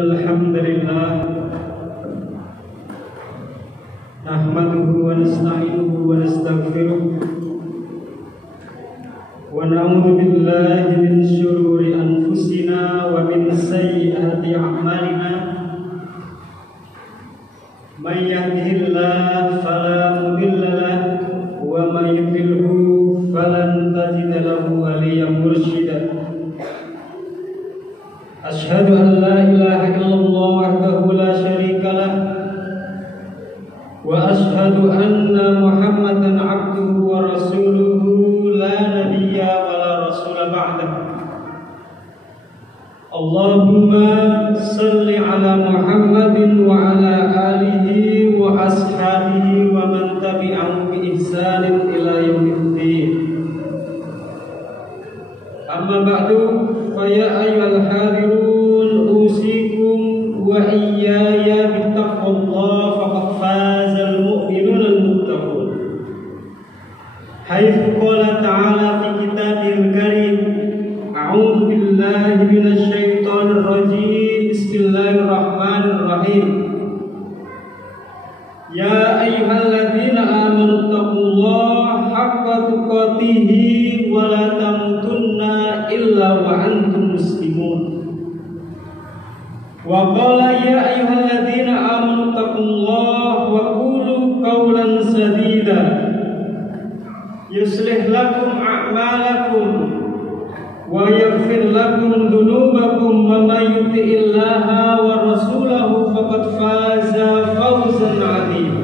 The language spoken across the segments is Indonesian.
الحمد لله نحمده ونستعينه ونستغفره ونعوذ بالله من شرور أنفسنا ومن سيئات أعمالنا من يهده الله فلا مضل له ومن يضلله فلن تجد له وليا مرشدا أشهد أن لا إله إلا الله وحده لا شريك له وأشهد أن محمدا عبده ورسوله لا نبي ولا رسول بعده اللهم صل على محمد وعلى آله وأصحابه ومن تبعهم بإحسان إلى يوم الدين أما بعد فيا أيها الحاضرون أوصيكم وإياي بتقوى الله فقد فاز المؤمنون المتقون حيث قال تعالى في كتابه الكريم أعوذ بالله من الشيطان الرجيم بسم الله الرحمن الرحيم يا أيها الذين آمنوا اتقوا الله حق تقاته ولا تموتن إلا وأنتم مسلمون وقال يا أيها الذين آمنوا اتقوا الله وقولوا قولا سديدا يصلح لكم أعمالكم ويغفر لكم ذنوبكم ومن يطع الله ورسوله فقد فاز فوزا عظيما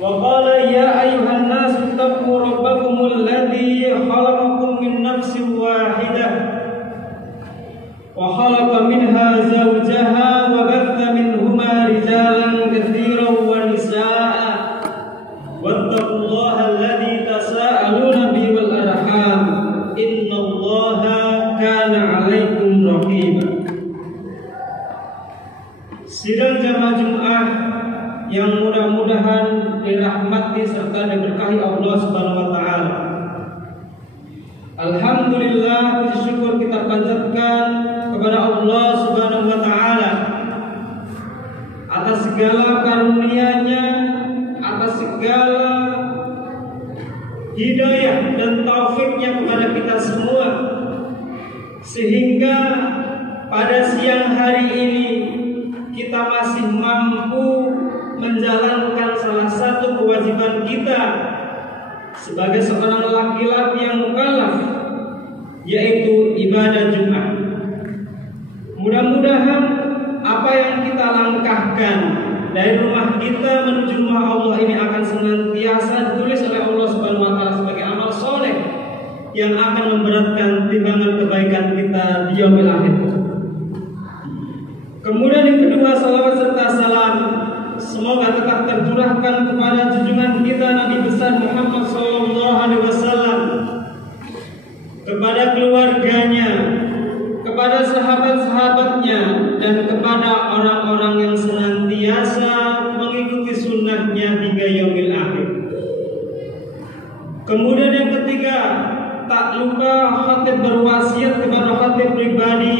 وقال يا أيها الناس اتقوا ربكم الذي خلقكم من نفس واحدة وخلق منها زوجها وبث منهما رجالا كثيرا ونساء واتقوا الله الذي تساءلون به والأرحام إن الله كان عليكم رقيبا. Sidang jamaah Jumat yang mudah-mudahan dirahmati serta diberkahi Allah Subhanahu wa taala. Alhamdulillah, puji syukur kita panjatkan kepada Allah Subhanahu wa taala atas segala karunia-Nya, atas segala hidayah dan taufik-Nya kepada kita semua, sehingga pada siang hari ini kita masih mampu menjalankan salah satu kewajiban kita sebagai seorang laki-laki yang mukallaf, yaitu ibadah Jumat. Mudah-mudahan apa yang kita langkahkan dari rumah kita menuju rumah Allah ini akan senantiasa ditulis oleh Allah Subhanahu wa taala sebagai amal soleh yang akan memberatkan timbangan kebaikan kita di yaumil akhir. Kemudian yang kedua, salawat serta salam semoga tetap tercurahkan kepada junjungan kita Nabi besar Muhammad SAW, kepada keluarganya, kepada sahabat-sahabatnya, dan kepada orang-orang yang senantiasa mengikuti sunnahnya hingga yaumil akhir. Kemudian yang ketiga, tak lupa khatib berwasiat kepada khatib pribadi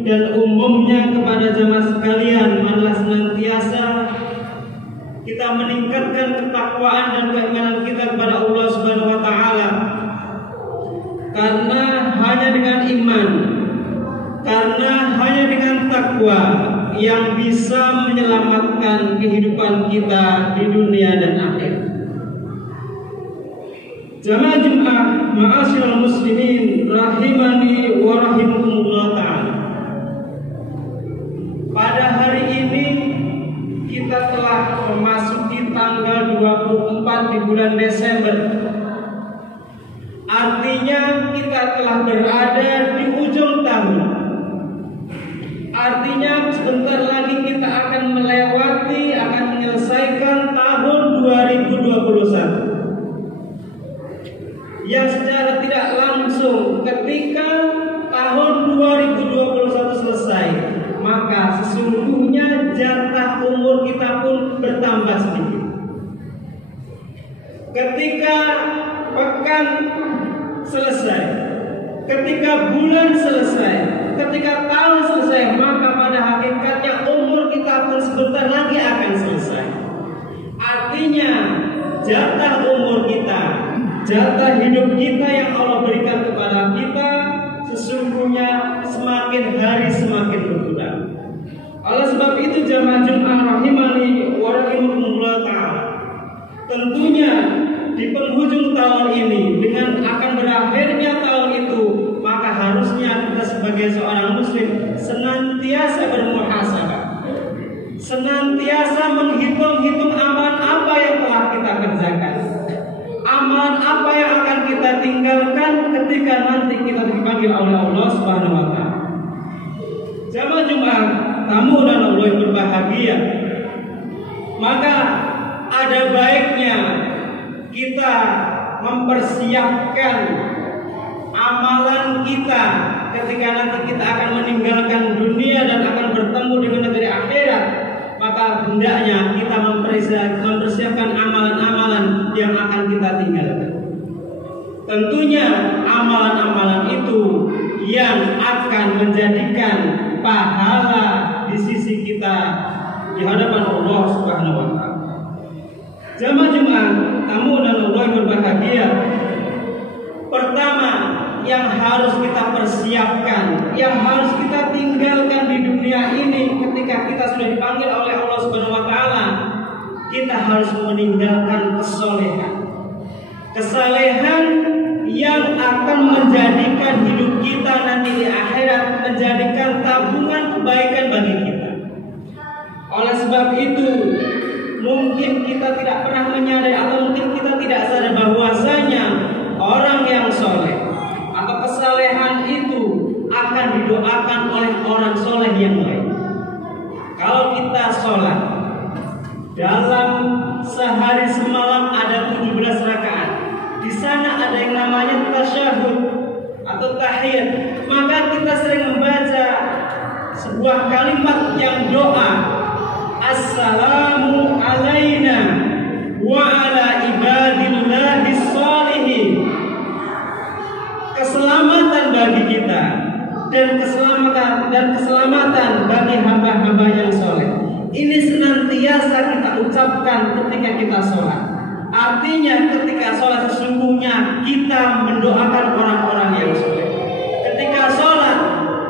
dan umumnya kepada jamaah sekalian, marilah senantiasa kita meningkatkan ketakwaan dan keimanan kita kepada Allah Subhanahu wa taala. Karena hanya dengan iman, karena hanya dengan takwa yang bisa menyelamatkan kehidupan kita di dunia dan akhir. Jamaah Jumat, ma'asyiral muslimin rahimani wa rahimakumullah ta'ala. Pada hari ini kita telah memasuki tanggal 24 di bulan Desember. Artinya kita telah berada di ujung tahun. Artinya sebentar lagi kita akan melewati, akan menyelesaikan tahun 2021. Yang secara tidak langsung ketika tahun 2021 selesai, maka sesungguhnya jatah umur kita pun bertambah sedikit. Ketika pekan selesai, ketika bulan selesai, ketika tahun selesai, maka pada hakikatnya umur kita pun sebentar lagi akan selesai. Artinya jatah umur kita, jatah hidup kita yang Allah berikan kepada kita sesungguhnya semakin hari semakin berkurang. Oleh sebab itu jamaah Jumat rahimani wa rahimakumullah ta'ala, tentunya di penghujung tahun ini dengan akan berakhirnya tahun itu, maka harusnya kita sebagai seorang muslim senantiasa bermuhasabah, senantiasa menghitung-hitung amalan apa yang telah kita kerjakan, amalan apa yang akan kita tinggalkan ketika nanti kita dipanggil oleh Allah Subhanahu wa taala. Jamaah Jumat, tamu dan Allah yang berbahagia, maka ada baiknya kita mempersiapkan amalan kita ketika nanti kita akan meninggalkan dunia dan akan bertemu dengan negeri akhirat. Maka hendaknya kita mempersiapkan amalan-amalan yang akan kita tinggalkan. Tentunya amalan-amalan itu yang akan menjadikan pahala di sisi kita di hadapan Allah Subhanahu wa taala. Jamaah Jumat, tamu dan Allah yang berbahagia, pertama yang harus kita persiapkan, yang harus kita tinggalkan di dunia ini ketika kita sudah dipanggil oleh Allah Subhanahu wa taala, kita harus meninggalkan kesalehan. Kesalehan yang akan menjadikan hidup kita nanti di akhirat menjadikan tabungan kebaikan bagi kita. Oleh sebab itu, mungkin kita tidak pernah menyadari atau mungkin kita tidak sadar bahwasanya orang yang soleh atau kesalehan itu akan didoakan oleh orang soleh yang lain. Kalau kita sholat dalam sehari semalam ada 17 rakaat, di sana ada yang namanya tasyahud atau tahiyat, maka kita sering membaca sebuah kalimat yang doa, assalamu alaina wa ala ibadillahis sholihin. Keselamatan bagi kita dan keselamatan bagi hamba-hamba yang soleh. Ini senantiasa kita ucapkan ketika kita sholat. Artinya ketika sholat sesungguhnya kita mendoakan orang-orang yang soleh. Ketika sholat,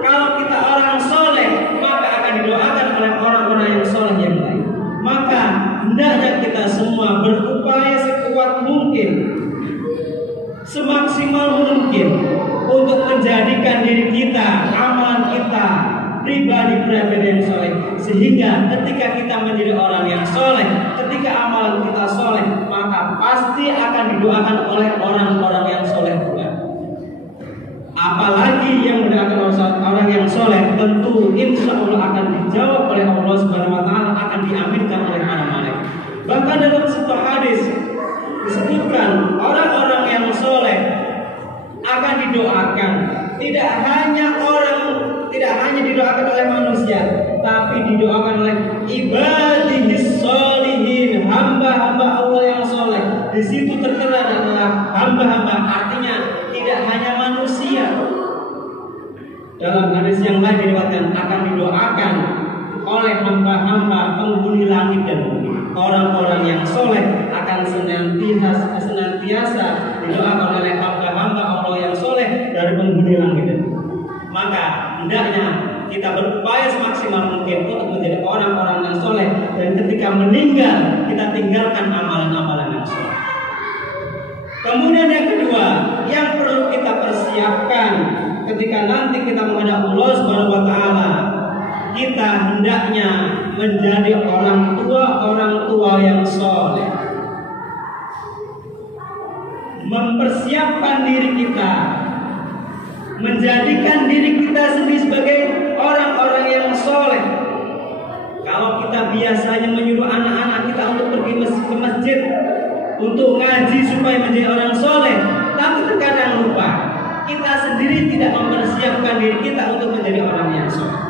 kalau kita orang soleh, maka akan didoakan oleh orang-orang yang soleh yang lain. Maka hendaknya kita semua berupaya sekuat mungkin, semaksimal mungkin untuk menjadikan diri kita, amalan kita, pribadi-pribadi yang soleh, sehingga ketika kita menjadi orang yang soleh, ketika amalan kita soleh, maka pasti akan didoakan oleh orang-orang yang soleh pula. Apalagi yang mendoakan orang yang soleh, tentu insya Allah akan dijawab oleh Allah Subhanahu wa taala, akan diaminkan oleh para malaikat. Bahkan dalam sebuah hadis disebutkan orang-orang yang soleh akan didoakan, tidak hanya didoakan oleh manusia, tapi didoakan oleh ibadihis sholihin, hamba-hamba Allah yang soleh. Di situ tertera adalah hamba-hamba, artinya tidak hanya manusia. Dalam hadis yang lain diriwayatkan akan didoakan oleh hamba-hamba penghuni langit dan bumi. Orang-orang yang soleh akan senantiasa didoakan oleh hamba-hamba Allah yang soleh dari penghuni langit dan bumi. Maka hendaknya kita berupaya semaksimal mungkin untuk menjadi orang-orang yang soleh, dan ketika meninggal kita tinggalkan amalan-amalan yang soleh. Kemudian yang kedua yang perlu kita persiapkan ketika nanti kita menghadap Allah Subhanahu wa taala, kita hendaknya menjadi orang tua yang soleh. Mempersiapkan diri kita, menjadikan diri kita sendiri sebagai orang-orang yang soleh. Kalau kita biasanya menyuruh anak-anak kita untuk pergi ke masjid untuk ngaji supaya menjadi orang soleh, tapi terkadang lupa kita sendiri tidak mempersiapkan diri kita untuk menjadi orang yang soleh.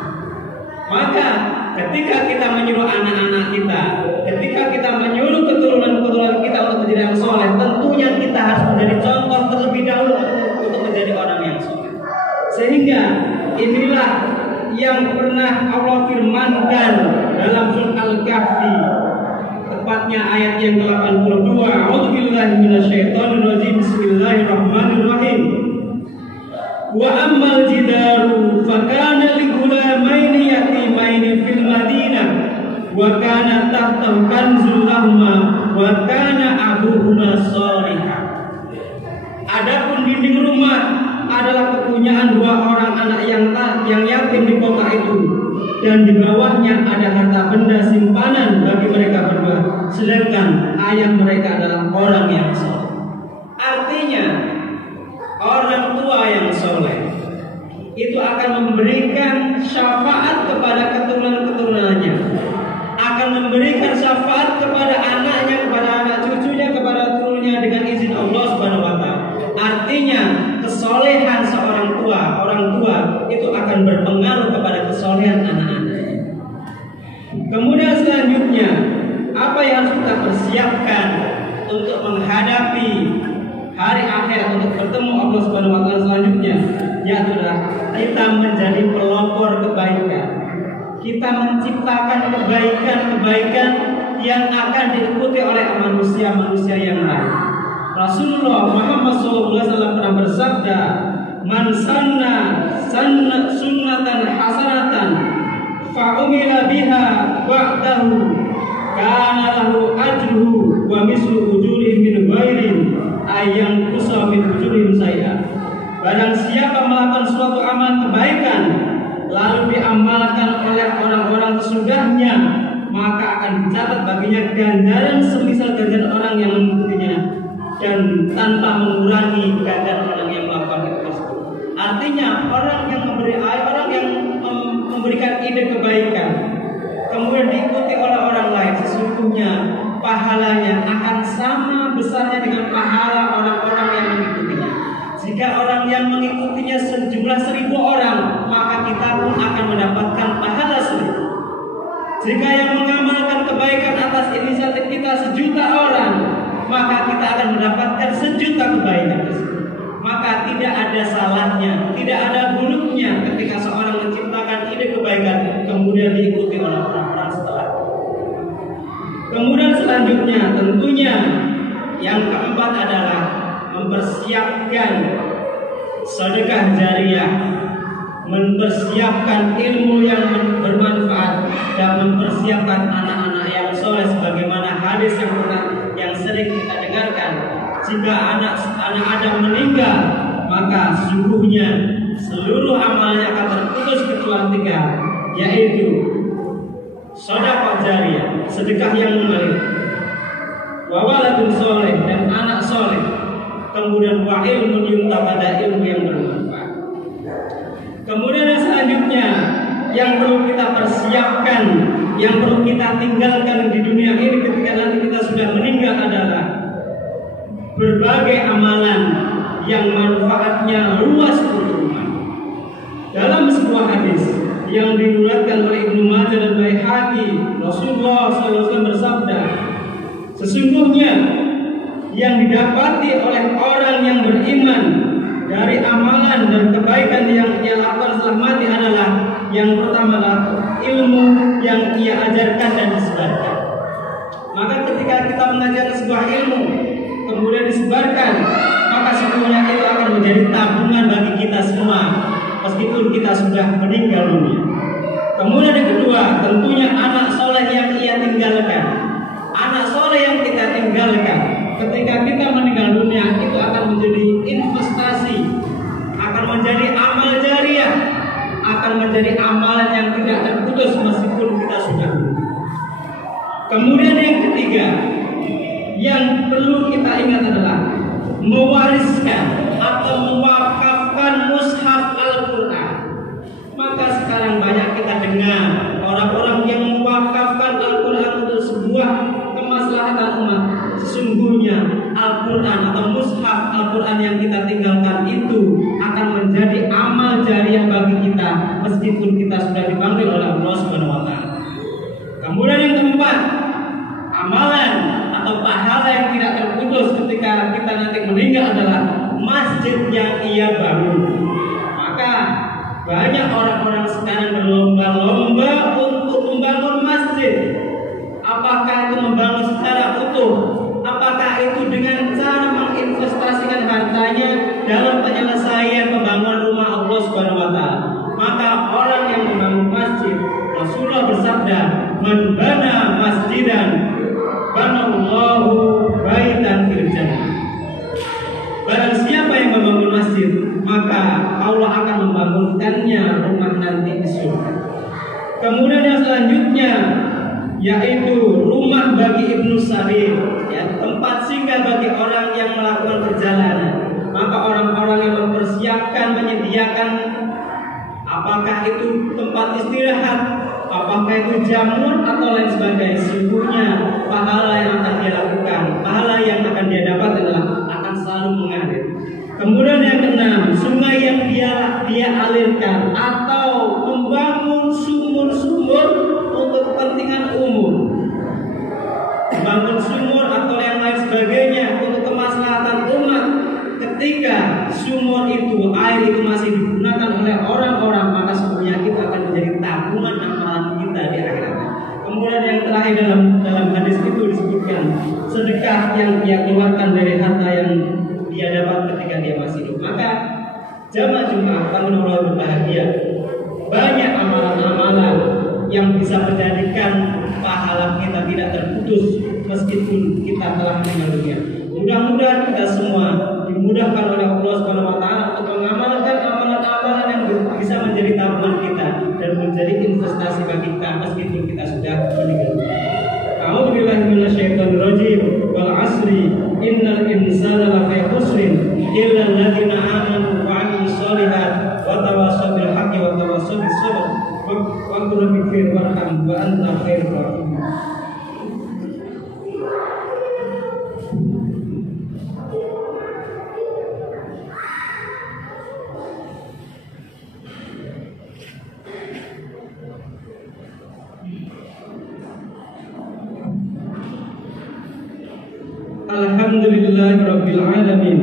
Maka ketika kita menyuruh anak-anak kita, ketika kita menyuruh keturunan-keturunan kita untuk menjadi orang soleh, tentunya kita harus menjadi contoh terlebih dahulu untuk menjadi orang yang soleh. Sehingga inilah yang pernah Allah firmankan dalam surah Al-Kahfi, tepatnya ayat yang ke-82. A'udzubillahi minasyaitonirrajim. Bismillahirrahmanirrahim. Wa ammal jidaru fakana li ghulamaini yatimaini fil Madinah wa kana tahtahu kanzun lahuma wa kana abuhuma shalihah. Adapun dinding rumah adalah kepunyaan dua orang anak yang yatim di kota itu, dan di bawahnya ada harta benda simpanan bagi mereka berdua, sedangkan ayah mereka adalah orang yang soleh. Artinya orang tua yang soleh itu akan memberikan syafaat kepada keturunan-keturunannya, akan memberikan syafaat kepada anaknya, kepada anak cucunya, kepada turunnya dengan izin Allah Subhanahu wa Ta'ala. Artinya kesolehan seorang tua, orang tua itu akan berpengaruh kepada kesolehan anak-anaknya. Kemudian selanjutnya, apa yang harus kita persiapkan untuk menghadapi hari akhir, untuk bertemu Allah Subhanahu wa Ta'ala selanjutnya, yaitu kita menjadi pelopor kebaikan. Kita menciptakan kebaikan-kebaikan yang akan diikuti oleh manusia-manusia yang lain. Rasulullah Muhammad SAW pernah bersabda, "Man sanna sunnatan hasanatan fa'umila biha ba'dahu kana lahu ajruhu wa mislu ujurihim min ghairin ayang kusa min ujurihim saya." Barang siapa melakukan suatu amal kebaikan lalu diamalkan oleh orang-orang sesudahnya, maka akan dicatat baginya ganjaran semisal ganjaran orang yang mengikutinya, dan tanpa mengurangi ganjaran orang yang melakukan itu tersebut. Artinya orang yang memberikan ide kebaikan kemudian diikuti oleh orang lain, sesungguhnya pahalanya akan sama besarnya dengan pahala orang-orang yang mengikutinya. Jika orang yang mengikutinya sejumlah 1000 orang, maka kita pun akan mendapatkan pahala 1000. Jika yang mengamalkan kebaikan atas inisiatif kita 1.000.000 orang, maka kita akan mendapatkan 1.000.000 kebaikan tersebut. Maka tidak ada salahnya, tidak ada buruknya ketika seorang menciptakan ide kebaikan kemudian diikuti oleh orang-orang setelah. Kemudian selanjutnya tentunya yang keempat adalah mempersiapkan sedekah jariyah, mempersiapkan ilmu yang bermanfaat, dan mempersiapkan anak-anak yang soleh, sebagaimana hadis yang sering kita dengarkan. Jika anak Adam meninggal, maka sungguhnya seluruh amalnya akan terputus kecuali 3, yaitu sedekah jariyah, sedekah yang mengalir, wa waladun soleh, dan anak soleh, kemudian wa ilmun yuntafada, ilmu yang bermanfaat. Kemudian yang selanjutnya yang perlu kita persiapkan, yang perlu kita tinggalkan di dunia ini ketika nanti kita sudah meninggal adalah berbagai amalan yang manfaatnya luas untuk umat. Dalam sebuah hadis yang diriwayatkan oleh Ibnu Majah dan Baihaqi, Rasulullah SAW bersabda, "Sesungguhnya yang didapati oleh orang yang beriman dari amalan dan kebaikan yang ia lakukan setelah mati adalah, yang pertama adalah ilmu yang ia ajarkan dan disebarkan." Maka ketika kita mengajarkan sebuah ilmu kemudian disebarkan, maka sesungguhnya itu akan menjadi tabungan bagi kita semua meskipun kita sudah meninggal dunia. Kemudian yang kedua, tentunya anak soleh yang ia tinggalkan. Anak soleh yang kita tinggalkan ketika kita meninggal dunia itu akan menjadi investasi, akan menjadi amal jariyah, akan menjadi amalan yang tidak terputus meskipun kita sudah meninggal. Kemudian yang ketiga yang perlu kita ingat adalah mewariskan atau mewakafkan mushaf Al-Quran. Maka sekarang banyak kita dengar orang-orang yang mewakafkan Al-Quran untuk sebuah kemaslahatan umat. Sesungguhnya Al-Quran atau mushaf Al-Quran yang kita tinggalkan itu akan menjadi amal jariyah bagi kita meskipun kita sudah dipanggil oleh Allah Subhanahu wa Ta'ala. Kemudian yang keempat, amalan atau pahala yang tidak terputus ketika kita nanti meninggal adalah masjid yang ia bangun. Maka orang sekarang berlomba-lomba untuk membangun masjid. Apakah itu membangun secara utuh? Apakah itu dengan cara menginvestasikan hartanya dalam penyelesaian pembangunan rumah Allah Subhanahu wa taala? Maka orang yang membangun masjid, Rasulullah bersabda, "Man bana masjidan, banallahu baitan fil jannah." Barang siapa yang membangun masjid, maka Allah akan membangunkannya rumah nanti di surga. Kemudian yang selanjutnya yaitu rumah bagi Ibnu Sabil, ya, tempat singgah bagi orang yang melakukan perjalanan. Maka orang-orang yang mempersiapkan, menyediakan, apakah itu tempat istirahat, apakah itu jamuan atau lain sebagainya, sesungguhnya pahala yang akan dia lakukan, pahala yang akan dia dapat adalah akan selalu mengalir. Kemudian yang keenam, sungai yang dia alirkan atau membangun sumur-sumur untuk kepentingan umum, bangun sumur atau yang lain sebagainya untuk kemaslahatan umat. Ketika sumur itu, air itu masih digunakan oleh orang-orang, maka sebenarnya kita akan menjadi tabungan amalan kita di akhirat. Kemudian yang terakhir dalam hadis itu disebutkan sedekah yang dia keluarkan dari harta yang dia dapat ketika dia masih hidup. Maka jamaah Jumat kami Allah berbahagia, banyak amalan-amalan yang bisa menjadikan pahala kita tidak terputus meskipun kita telah meninggal dunia. Mudah-mudahan kita semua dimudahkan oleh Allah Subhanahu wa taala untuk mengamalkan amalan-amalan yang bisa menjadi tabungan kita dan menjadi investasi bagi kita meskipun kita sudah meninggal dunia. A'udzubillahi minasyaitonir rajim. Wal 'asri innal insana lafi khusrin illa alladziina aamanu wa 'amilus shalihaati wa tawassaw bil haqqi wa tawassaw bis sabr. Wa qul rabbi warham wa anta khairur rahimin. Alhamdulillahirabbil alamin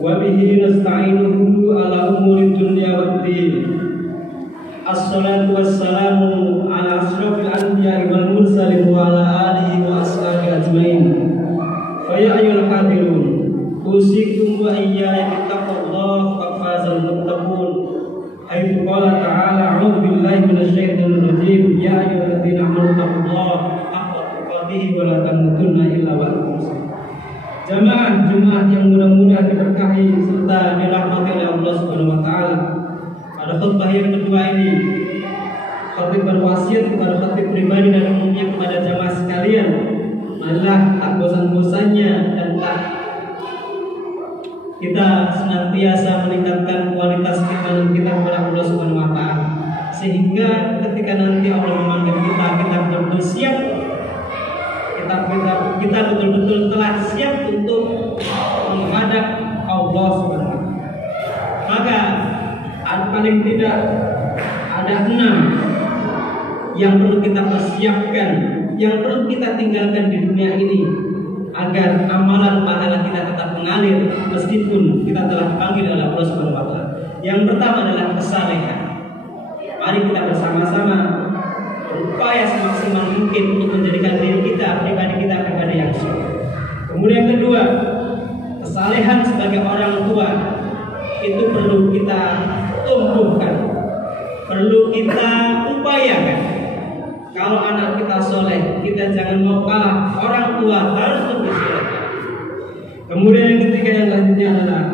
wa bihi nasta'inuhu ala umuri dunya waddin. Assalatu wassalamu ala asyrafil anbiya'i wal mursalin wa ala alihi wa ashabihi ajmain. Fa ya ayyuhal hadirun, usikum wa iyaya bittaqwallahi faqad fazal muttaqun. Haitsu qala ta'ala a'udzu billahi minasyaitonir rajim ya ayyuhalladzina amanu taqullaha haqqa tuqatih wa la tamutunna illa wa antum muslimun. Jamaah Jumat yang mudah-mudahan diberkahi serta dirahmati oleh Allah Subhanahu wa taala. Pada khutbah yang kedua ini, khatib berwasiat kepada khatib pribadi dan umumnya kepada jamaah sekalian adalah tak bosan-bosannya dan tak kita senantiasa meningkatkan kualitas keimanan kita kepada Allah Subhanahu wa taala, sehingga ketika nanti Allah memanggil kita betul-betul siap, kita betul-betul telah siap untuk menghadap Allah Subhanahu wa taala. Maka paling tidak ada 6 yang perlu kita persiapkan, yang perlu kita tinggalkan di dunia ini agar amalan pahala kita tetap mengalir meskipun kita telah dipanggil oleh Allah Subhanahu wa taala. Yang pertama adalah kesalehan. Mari kita bersama-sama berupaya semaksimal mungkin untuk menjadikan diri kita, pribadi kita pribadi yang soleh. Kemudian yang kedua, kesalehan sebagai orang tua itu perlu kita tumbuhkan, perlu kita upayakan. Kalau anak kita soleh, kita jangan mau kalah. Orang tua harus lebih soleh. Kemudian yang ketiga yang selanjutnya adalah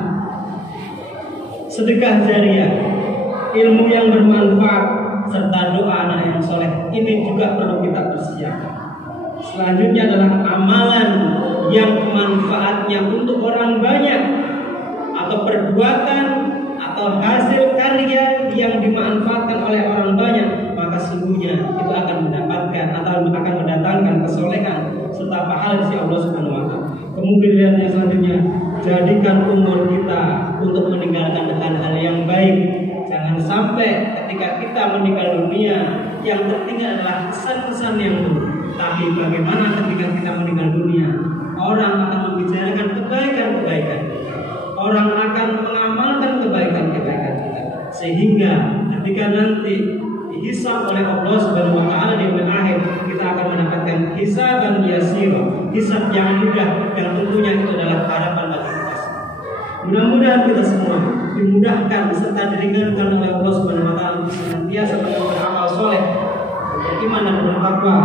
sedekah jariah, ilmu yang bermanfaat serta doa anak yang soleh. Ini juga perlu kita persiapkan. Selanjutnya adalah amalan yang manfaatnya untuk orang banyak, atau perbuatan atau hasil karya yang dimanfaatkan oleh orang banyak, maka sungguhnya itu akan mendapatkan atau akan mendatangkan kesolehan serta pahala di Allah Subhanahu wa taala. Kemudian yang selanjutnya, jadikan umur kita untuk meninggalkan hal-hal yang baik. Jangan sampai ketika kita meninggal dunia yang tertinggal adalah kesan-kesan yang buruk. Tapi bagaimana ketika kita meninggal dunia, orang akan membicarakan kebaikan-kebaikan, orang akan mengamalkan kebaikan-kebaikan kita, sehingga ketika nanti dihisab oleh Allah Subhanahu wa taala di yaumil akhir, kita akan mendapatkan hisaban yasir, hisab yang mudah, yang tentunya itu adalah harapan bagi kita. Mudah-mudahan kita semua dimudahkan serta diringankan oleh Allah Subhanahu wa taala untuk senantiasa beramal soleh, beriman dan bertakwa,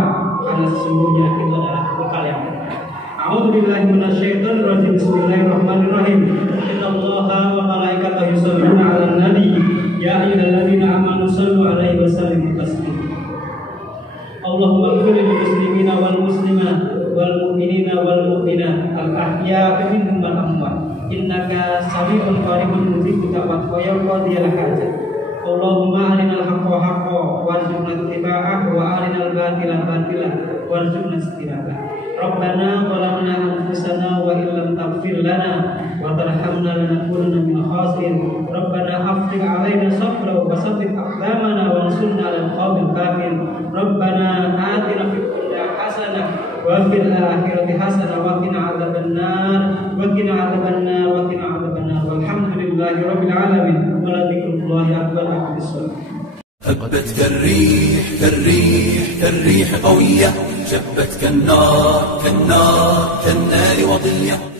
karena sesungguhnya itu adalah bekal yang benar. A'udzubillahi minasyaitonir rajim. Bismillahirrahmanirrahim. Innallaha wa malaikatahu yusholluna 'alan nabi ya ayyuhalladzina amanu shallu 'alaihi wa sallimu taslima. Allahumma ighfir lil muslimina wal muslimat wal mu'minina wal mu'minat al ahya'i minhum wal amwat innaka sami'un qaribun mujibud da'wat wa yaqdiyal hajat. Allahumma arinal haqqa haqqan warzuqna ittiba'ah wa arinal batila batila warzuqna ijtinabah. Rabbana zalamna anfusana wa illam taghfir lana wa tarhamna lanakunanna minal khasirin. Rabbana afrigh 'alaina sabran wa tsabbit aqdamana wansurna 'alal qawmil kafirin. Rabbana atina fid dunya hasanah wa fil akhirati hasanah wa qina 'adzabannar wa qina 'adzabannar wa qina 'adzabannar. Walhamdulillahi rabbil alamin. Wa la dzikrullahi akbar. هبت كالريح كالريح كالريح قوية، شبت كالنار كالنار كالنار وضية.